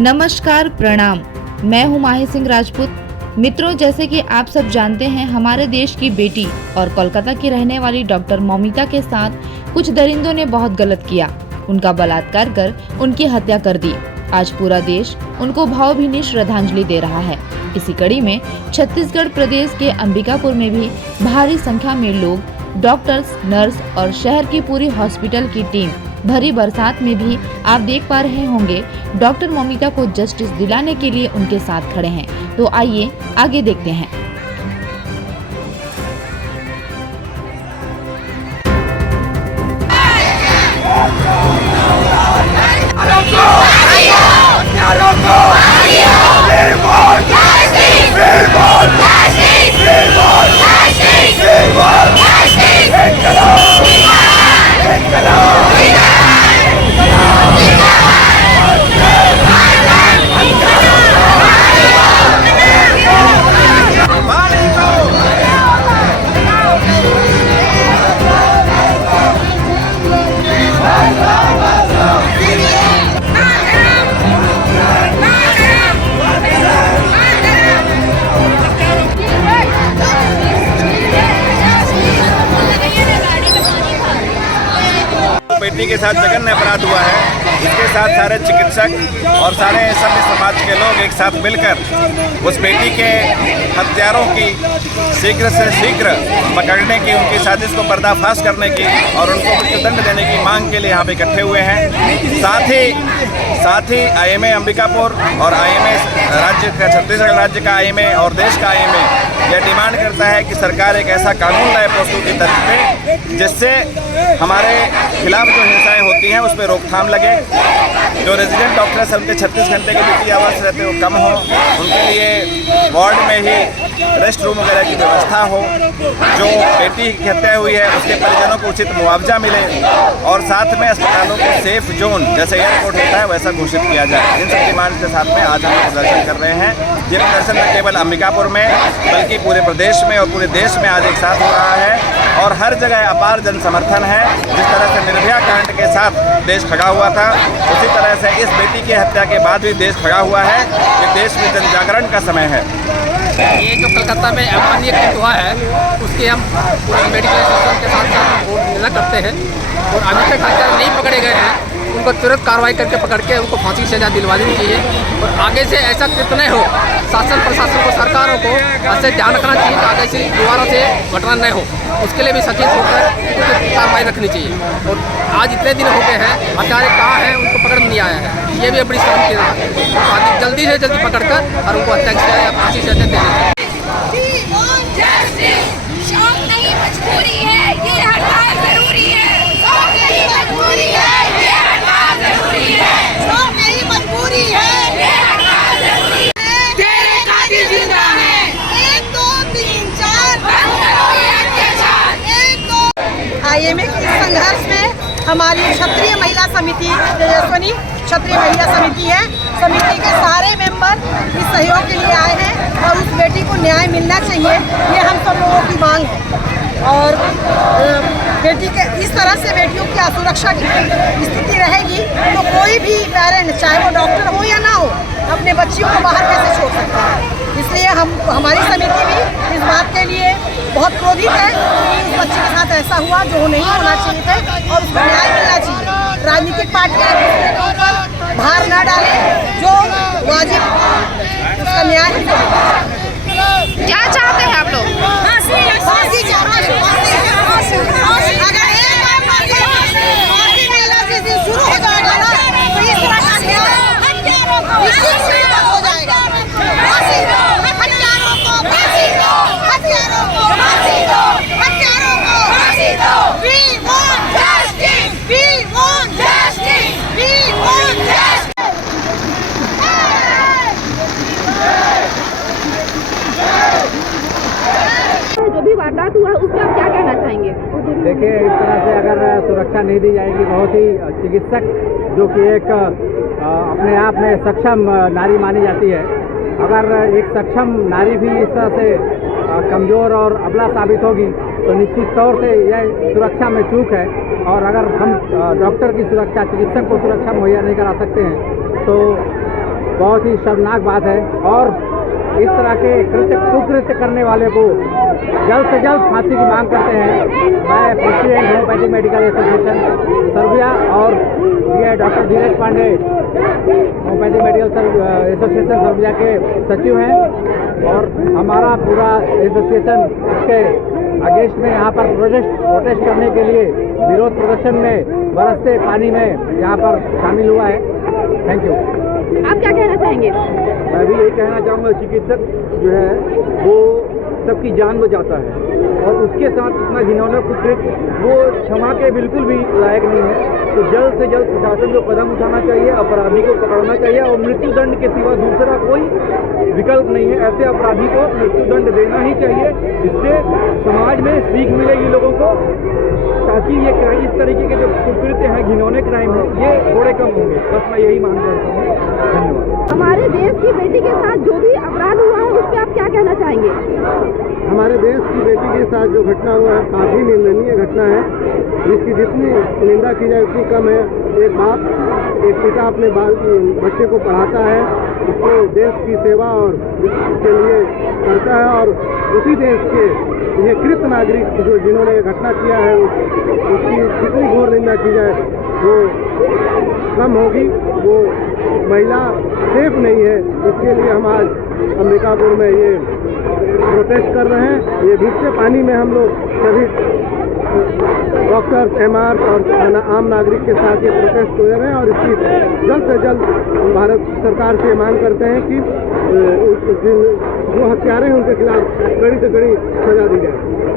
नमस्कार, प्रणाम। मैं हूं माही सिंह राजपूत। मित्रों, जैसे कि आप सब जानते हैं, हमारे देश की बेटी और कोलकाता की रहने वाली डॉक्टर मौमिता के साथ कुछ दरिंदों ने बहुत गलत किया। उनका बलात्कार कर उनकी हत्या कर दी। आज पूरा देश उनको भावभीनी श्रद्धांजलि दे रहा है। इसी कड़ी में छत्तीसगढ़ प्रदेश के अंबिकापुर में भी भारी संख्या में लोग, डॉक्टर्स, नर्स और शहर की पूरी हॉस्पिटल की टीम भरी बरसात में भी आप देख पा रहे होंगे डॉक्टर मौमिता को जस्टिस दिलाने के लिए उनके साथ खड़े हैं। तो आइए आगे देखते हैं। बेटी के साथ जघन्य अपराध हुआ है। इसके साथ सारे चिकित्सक और सारे सभ्य समाज के लोग एक साथ मिलकर उस बेटी के हत्यारों की शीघ्र से शीघ्र पकड़ने की, उनकी साजिश को पर्दाफाश करने की और उनको मृत्युदंड देने की मांग के लिए यहाँ पे इकट्ठे हुए हैं। साथ ही आईएमए अंबिकापुर और आईएमए राज्य का, छत्तीसगढ़ राज्य का आईएमए और देश का आईएमए यह डिमांड करता है कि सरकार एक ऐसा कानून लाए पोस्को की तर्ज पे, जिससे हमारे खिलाफ जो हिंसाएं होती हैं उस पर रोकथाम लगे। जो रेजिडेंट डॉक्टर्स उनके 36 घंटे की ड्यूटी आवर्स रहते हैं वो कम हो, उनके लिए वार्ड में ही रेस्ट रूम वगैरह की व्यवस्था हो, जो बेटी की हत्या हुई है उसके परिजनों को उचित मुआवजा मिले और साथ में अस्पतालों को सेफ जोन जैसे एयरपोर्ट होता है वैसा घोषित किया जाए। इन सब डिमांड के साथ में आज हम प्रदर्शन कर रहे हैं। ये प्रदर्शन न केवल अंबिकापुर में बल्कि पूरे प्रदेश में और पूरे देश में आज एक साथ हो रहा है और हर जगह अपार जन समर्थन है। जिस तरह से निर्भया कांड के साथ देश खड़ा हुआ था, उसी तरह से इस बेटी की हत्या के बाद भी देश खड़ा हुआ है। ये देश में जन जागरण का समय है। ये जो कलकत्ता में अमानवीय कृत्य हुआ है उसके हम पूरे मेडिकल एसोसिएशन के साथ निंदा करते हैं और अभी तक हत्या नहीं पकड़े गए हैं उनको तुरंत कार्रवाई करके पकड़ के उनको फांसी की सजा दिलवा देनी चाहिए और आगे से ऐसा कृत्य नहीं हो। शासन प्रशासन को, सरकारों को ऐसे ध्यान रखना चाहिए कि आगे से दोबारा से घटना नहीं हो। उसके लिए भी सचेत होकर कार्रवाई रखनी चाहिए। और आज इतने दिन हो गए हैं, हत्यारे कहाँ हैं उनको पकड़ नहीं आया है। ये भी बड़ी शर्म की बात है। जल्दी से जल्दी पकड़ कर और उनको हत्या की सजा या फांसी की सजा देनी चाहिए। आईएमए के संघर्ष में हमारी क्षत्रिय महिला समिति, तेजस्वनी क्षत्रिय महिला समिति है, समिति के सारे मेंबर इस सहयोग के लिए आए हैं और उस बेटी को न्याय मिलना चाहिए, ये हम सब लोगों की मांग है। और बेटी के इस तरह से बेटियों की असुरक्षा की स्थिति रहेगी तो कोई भी पेरेंट, चाहे वो डॉक्टर हो या ना हो, अपने बच्चियों को बाहर कैसे छोड़ सकता है। इसलिए हमारी समिति भी इस बात के लिए बहुत क्रोधित है कि उस बच्चे के साथ ऐसा हुआ जो नहीं होना चाहिए था और उसको न्याय मिलना चाहिए। राजनीतिक पार्टियां दूसरे के ऊपर भार न डालें, जो वाजिब उसका न्याय। क्या चाहते हैं आप लोग? फांसी चाहते हैं। अगर एक बार फांसी मिलना शुरू हो जाएगा ना तो इस तरह का न्याय निश्चित से हो जाएगा। जो भी वारदात हुआ उस पर आप क्या कहना चाहेंगे? देखिए, इस तरह से अगर सुरक्षा नहीं दी जाएगी, बहुत ही चिकित्सक जो कि एक अपने आप में सक्षम नारी मानी जाती है, अगर एक सक्षम नारी भी इस तरह से कमज़ोर और अबला साबित होगी तो निश्चित तौर से यह सुरक्षा में चूक है। और अगर हम डॉक्टर की सुरक्षा, चिकित्सक को सुरक्षा मुहैया नहीं करा सकते हैं तो बहुत ही शर्मनाक बात है और इस तरह के कुकृत्य करने वाले को जल्द से जल्द फांसी की मांग करते हैं। मैं president homeopathic medical association Serbia और ये doctor Dheeraj Pandey homeopathic medical association Serbia के सचिव हैं और हमारा पूरा एसोसिएशन इसके अगेंस्ट में यहाँ पर प्रोटेस्ट करने के लिए विरोध प्रदर्शन में बरसते पानी में यहाँ पर शामिल हुआ है। Thank you. आप क्या कहना चाहेंगे? मैं भी यही कहना चाहूँगा, चिकित्सक जो है वो सबकी जान बचाता है और उसके साथ इतना घिनौना कुकृत्य वो क्षमा के बिल्कुल भी लायक नहीं है। तो जल्द से जल्द प्रशासन को कदम उठाना चाहिए, अपराधी को पकड़ना चाहिए और मृत्युदंड के सिवा दूसरा कोई विकल्प नहीं है। ऐसे अपराधी को मृत्युदंड देना ही चाहिए, जिससे समाज में सीख मिलेगी लोगों को, ताकि ये क्राइम, इस तरीके के जो कुकृत्य हैं, घिनौने क्राइम हैं, ये थोड़े कम होंगे। बस मैं यही मांग करता हूँ। धन्यवाद। हमारे देश की बेटी के साथ जो भी अपराध हुआ है उस पर आप क्या कहना चाहेंगे? हमारे देश की बेटी के साथ जो घटना हुआ है काफ़ी निंदनीय घटना है, जिसकी जितनी निंदा की जाए उतनी कम है। एक बाप, एक पिता अपने बच्चे को पढ़ाता है, उसको देश की सेवा और के लिए करता है और उसी देश के ये कृत नागरिक जो जिन्होंने ये घटना किया है उसकी जितनी घोर निंदा की जाए वो कम होगी। वो महिला सेफ नहीं है, इसके लिए हम आज अंबिकापुर में ये प्रोटेस्ट कर रहे हैं। ये भीगते पानी में हम लोग सभी डॉक्टर्स, MR और आम नागरिक के साथ ये प्रोटेस्ट कर रहे हैं और इसकी जल्द से जल्द भारत सरकार से मांग करते हैं कि जो हत्यारे हैं उनके खिलाफ कड़ी से कड़ी सजा दी जाए।